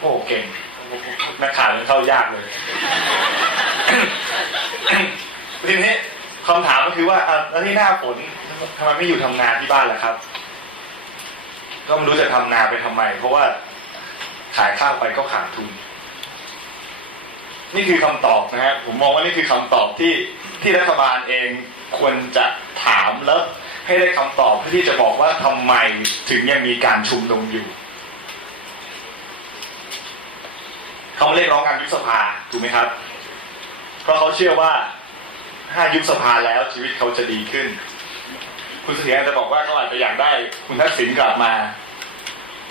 โอ้เก่งนักข่าวยังเข้ายากเลยทีนี้คำถามก็คือว่าอะแล้วที่หน้าฝนทำไมไม่อยู่ทำนาที่บ้านล่ะครับ ก็ไม่รู้จะทำนาไปทำไม เพราะว่าขายข้าวไปก็ขาดทุน นี่คือคำตอบนะฮะผมมองว่านี่คือคำตอบที่ที่รัฐบาลเองควรจะถามแล้วให้ได้คำตอบเพื่อที่จะบอกว่าทำไมถึงยังมีการชุมนุมอยู่ เขาเรียกร้องการยุบสภาถูกไหมครับ เพราะเขาเชื่อว่าถ้ายุบสภาแล้วชีวิตเขาจะดีขึ้น คุณเสถียรจะบอกว่าเขาอาจจะอยากได้ คุณทักษิณกลับมา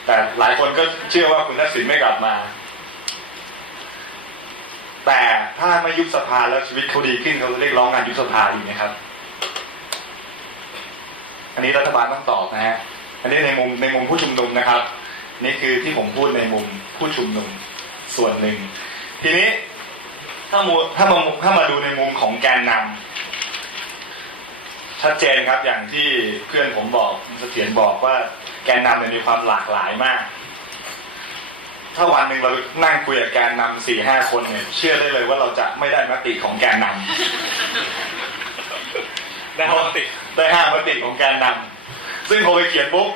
แต่หลายคนก็เชื่อว่าคุณทักษิณไม่กลับมา แต่ถ้าไม่ยุบสภาแล้วชีวิตเขาดีขึ้นเขาจะเรียกร้องการยุบสภาอีกนะครับ อันนี้รัฐบาลต้องตอบนะฮะอันนี้ในมุมในมุมผู้ชุมนุมนะครับ นี่คือที่ผมพูดในมุมผู้ชุมนุม ส่วนหนึ่ง ทีนี้ถ้ามูถ้ามาถ้ามาดูในมุมของแกนนำชัดเจนครับอย่างที่เพื่อนผมบอกเสถียรบอกว่าแกนนำเนี่ยมีความหลากหลายมาก ถ้าวันหนึ่งเรานั่งคุยกับแกนนำสี่ห้าคนเนี่ยเชื่อได้เลยว่าเราจะไม่ได้มติของแกนนำได้ห้ามติได้ห้ามติของแกนนำซึ่งพอไปเขียนปุ๊บ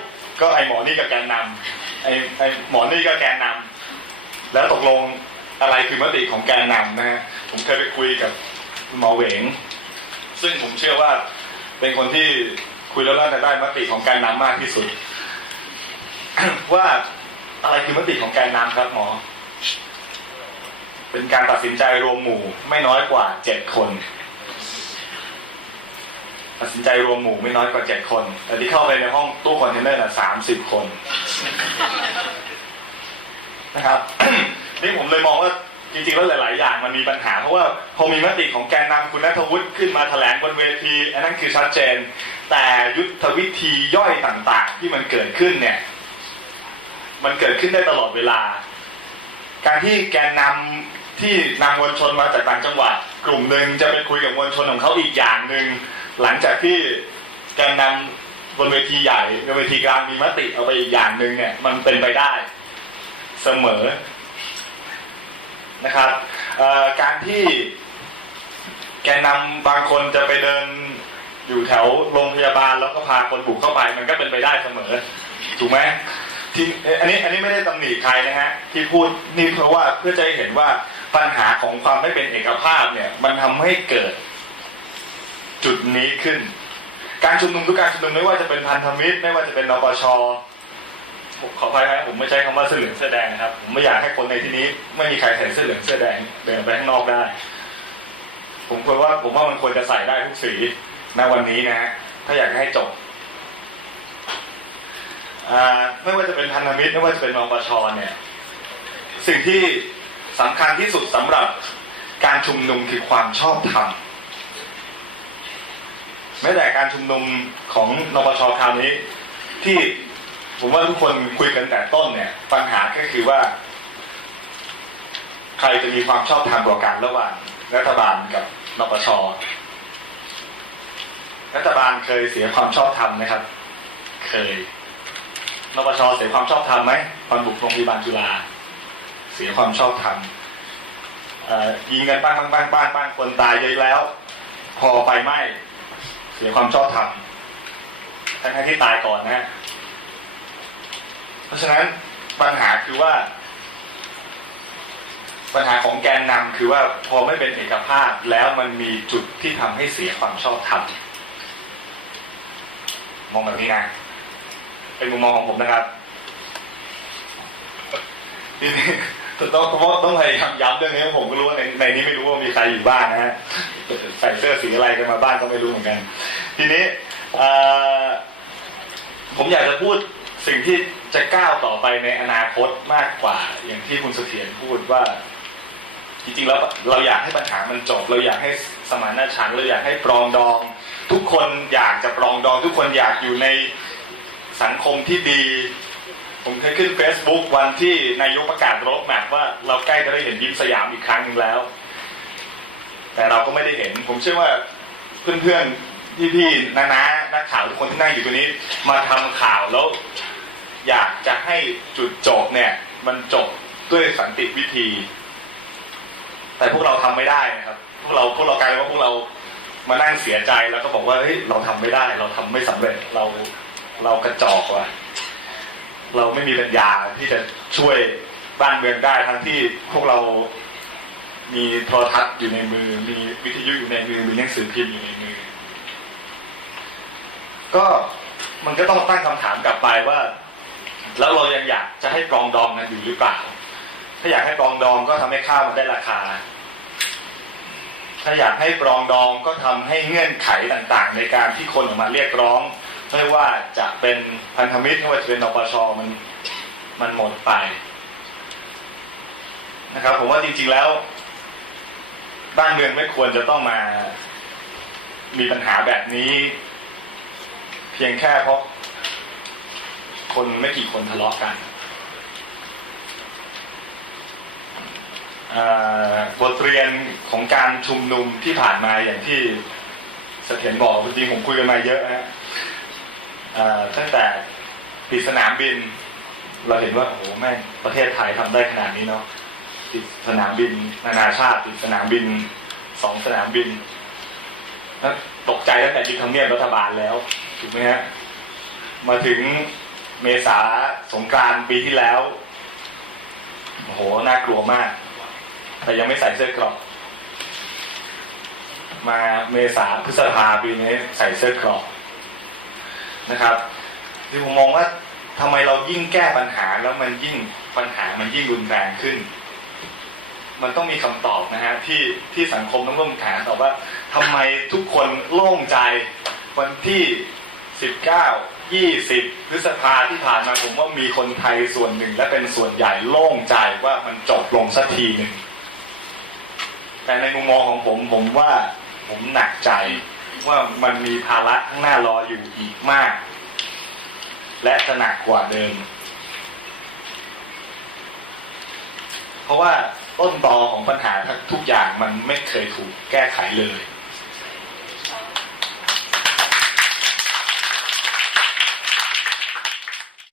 ก็ไอหมอนี่กับแกนนำไอไอหมอนี่ก็แกนนำ แล้วตกลงอะไรคือมติของแกนนำนะฮะผมเคยไปคุยกับคุณหมอเหวง ซึ่งผมเชื่อว่าเป็นคนที่คุยแล้วน่าจะได้มติของแกนนำมากที่สุด ว่าอะไรคือมติของแกนนำครับหมอ เป็นการตัดสินใจรวมหมู่ ไม่น้อยกว่าเจ็ดคน ตัดสินใจรวมหมู่ไม่น้อยกว่าเจ็ดคน แต่ที่เข้าไปในห้องตู้คอนเทนเนอร์น่ะสามสิบคนนะครับ นี่ผมเลยมองว่าจริงๆแล้วหลาย ๆ อย่างมันมีปัญหา เพราะว่าพอมีมติของแกนนำคุณนัทวุฒิขึ้นมาแถลงบนเวที อันนั้นคือชัดเจน แต่ยุทธวิธีย่อยต่างๆ ที่มันเกิดขึ้นเนี่ย มันเกิดขึ้นได้ตลอดเวลา การที่แกนนำที่นำมวลชนมาจากต่างจังหวัด กลุ่มหนึ่งจะไปคุยกับมวลชนของเขาอีกอย่างหนึ่งหลังจากที่แกนนำบนเวทีใหญ่บนเวทีกลางมีมติเอาไปอีกอย่างหนึ่งเนี่ย มันเป็นไปได้ เสมอ นะครับการที่แกนนำบางคนจะไปเดินอยู่แถวโรงพยาบาลแล้วก็พาคนบุกเข้าไปมันก็เป็นไปได้เสมอ ถูกไหมที่อันนี้อันนี้ไม่ได้ตำหนิใครนะฮะที่พูดนี่เพราะว่าเพื่อจะให้เห็นว่าปัญหาของความไม่เป็นเอกภาพเนี่ย มันทำให้เกิดจุดนี้ขึ้น การชุมนุมทุกการชุมนุมไม่ว่าจะเป็นพันธมิตร ไม่ว่าจะเป็นนปช ขออภัยครับผมไม่ใช้คำว่าเสื้อเหลืองเสื้อแดงนะครับผมไม่อยากให้คนในที่นี้ ไม่มีใครใส่เสื้อเหลืองเสื้อแดงเดินไปข้างนอกได้ ผมควรว่า ผมว่ามันควรจะใส่ได้ทุกสีณวันนี้นะฮะถ้าอยากให้จบไม่ว่าจะเป็นพันธมิตรไม่ว่าจะเป็นนปชเนี่ย สิ่งที่สำคัญที่สุดสำหรับการชุมนุมคือความชอบธรรมแม้แต่การชุมนุมของนปชคราวนี้ที่ ผมว่าทุกคนคุยกันแต่ต้นเนี่ย ปัญหาก็คือว่า ใครจะมีความชอบธรรมกว่ากันระหว่างรัฐบาลกับนปชรัฐบาลเคยเสียความชอบธรรมไหมครับ เคยนปชเสียความชอบธรรมไหมตอนบุกโรงพยาบาลจุฬาเสียความชอบธรรมยิงกันบ้างบ้างบ้างบ้างบ้างคนตายเยอะแล้ว พอไฟไหมเสียความชอบธรรมทั้งที่ตายก่อนนะ ราะฉะนั้นปัญหาคือว่า ปัญหาของแกนนำคือว่าพอไม่เป็นเอกภาพแล้วมันมีจุดที่ทำให้เสียความชอบธรรมมองแบบนี้นะเป็นมุมมองของผมนะครับทีนี้ต้องต้องต้องพยายามย้ำเรื่องนี้ผมก็รู้ว่าในในนี้ไม่รู้ว่ามีใครอยู่บ้านนะฮะใส่เสื้อสีอะไรกันมาบ้านก็ไม่รู้เหมือนกัน ทีนี้ผมอยากจะพูด สิ่งที่จะก้าวต่อไปในอนาคตมากกว่า อย่างที่คุณเสถียรพูดว่า จริงๆแล้วเราอยากให้ปัญหามันจบ เราอยากให้สมานฉันท์เราอยากให้ปรองดอง ทุกคนอยากจะปรองดอง ทุกคนอยากอยู่ในสังคมที่ดี ผมเคยขึ้น Facebook วันที่นายกประกาศรถแมพว่าเราใกล้จะได้เห็นยิ้มสยามอีกครั้งหนึ่งแล้ว แต่เราก็ไม่ได้เห็น ผมเชื่อว่าเพื่อนๆพี่ๆน้าๆนักข่าวทุกคนที่นั่งอยู่ตรงนี้ มาทำข่าวแล้ว อยากจะให้จุดจบเนี่ย มันจบด้วยสันติวิธี แต่พวกเราทำไม่ได้นะครับ พวกเราพวกเรากลายเป็นว่าพวกเรามานั่งเสียใจแล้วก็บอกว่าเฮ้ยเราทำไม่ได้ เราทำไม่สำเร็จเราเรากระจอกว่ะเราไม่มีปัญญาที่จะช่วยบ้านเมืองได้ทั้งที่พวกเรามีโทรทัศน์อยู่ในมือ มีวิทยุอยู่ในมือมีหนังสือพิมพ์อยู่ในมือ ก็มันก็ต้องตั้งคำถามกลับไปว่า แล้วเรายังอยากจะให้ปรองดองกันอยู่หรือเปล่า ถ้าอยากให้ปรองดองก็ทำให้ข้าวมันได้ราคา ถ้าอยากให้ปรองดองก็ทำให้เงื่อนไขต่างๆ ในการที่คนออกมาเรียกร้องไม่ว่าจะเป็นพันธมิตรไม่ว่าจะเป็นนปชมันมันหมดไปนะครับ ผมว่าจริง ๆแล้ว บ้านเมืองไม่ควรจะต้องมามีปัญหาแบบนี้ เพียงแค่เพราะ คนไม่กี่คนทะเลาะกันบทเรียนของการชุมนุมที่ผ่านมาอย่างที่เสถียรบอกจริงผมคุยกันมาเยอะนะตั้งแต่ปิดสนามบิน เราเห็นว่าโอ้โหแม่งประเทศไทยทำได้ขนาดนี้เนาะปิดสนามบิน นานาชาติปิดสนามบินสองสนามบินตกใจตั้งแต่ยึดทำเนียบรัฐบาลแล้วถูกไหมฮะมาถึง เมษาสงกรานปีที่แล้วโอ้โหน่ากลัวมาก แต่ยังไม่ใส่เสื้อกรอกมาเมษาพฤษภาปีนี้ใส่เสื้อกรอกนะครับที่ผมมองว่าทำไมเรายิ่งแก้ปัญหาแล้วมันยิ่งปัญหามันยิ่งรุนแรงขึ้น มันต้องมีคำตอบนะฮะที่ที่สังคมต้องร่วมถามตอบว่าทำไมทุกคนโล่งใจวันที่19 20พฤษภาที่ผ่านมาผมว่ามีคนไทยส่วนหนึ่ง และเป็นส่วนใหญ่โล่งใจว่ามันจบลงสักทีหนึ่งแต่ในมุมมองของผมผมว่าผมหนักใจว่ามันมีภาระข้างหน้ารออยู่อีกมาก และจะหนักกว่าเดิม เพราะว่าต้นตอของปัญหาทุกอย่างมันไม่เคยถูกแก้ไขเลย